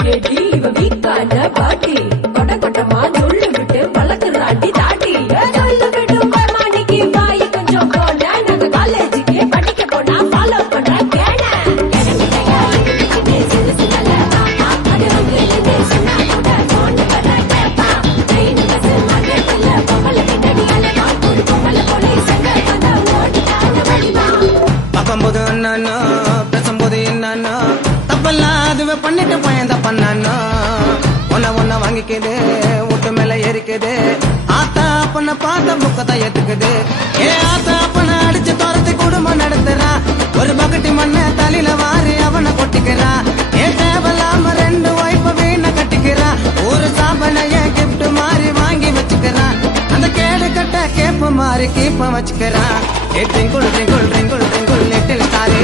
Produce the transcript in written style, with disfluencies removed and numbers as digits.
கேட்டி இவ வீக்கான பாட்டி கொட்ட கொட்டமா சொல்லு விட்டு பழக்குறாண்டி தாட்டி சொல்லு விட்டு மாணிக்கு வாய் கொஞ்சம் போன நாங்க காலேஜுக்கு படிக்க போனா ஃபாலோ பண்ற கேன பார்க்கும்போது என்னன்னா பேசும்போது என்னன்னா தப்பெல்லாம் அதுவே பண்ணிட்டு பயந்த பண்ணானா ஒன்ன வாங்கிக்குது வீட்டு மேல ஏறிக்குது ஆத்தா அப்பன பார்த்த புக்கத்தை ஏத்துக்குது ஆத்தா அப்பன அடிச்சு துரத்தி குடும்பம் நடத்துறா ஒரு பக்கெட்டி மண்ண தலையில வாரி அவனை கொட்டிக்கிறா தேவையில்லாம 2 வைப்ப வீண கட்டிக்கிறா ஒரு சாபனைய கிஃப்ட் மாறி வாங்கி வச்சுக்கிறா அந்த கேடு கட்ட கேப்ப மாறி கீப்ப வச்சுக்கிறா twinkle twinkle twinkle twinkle little ஸ்டாரே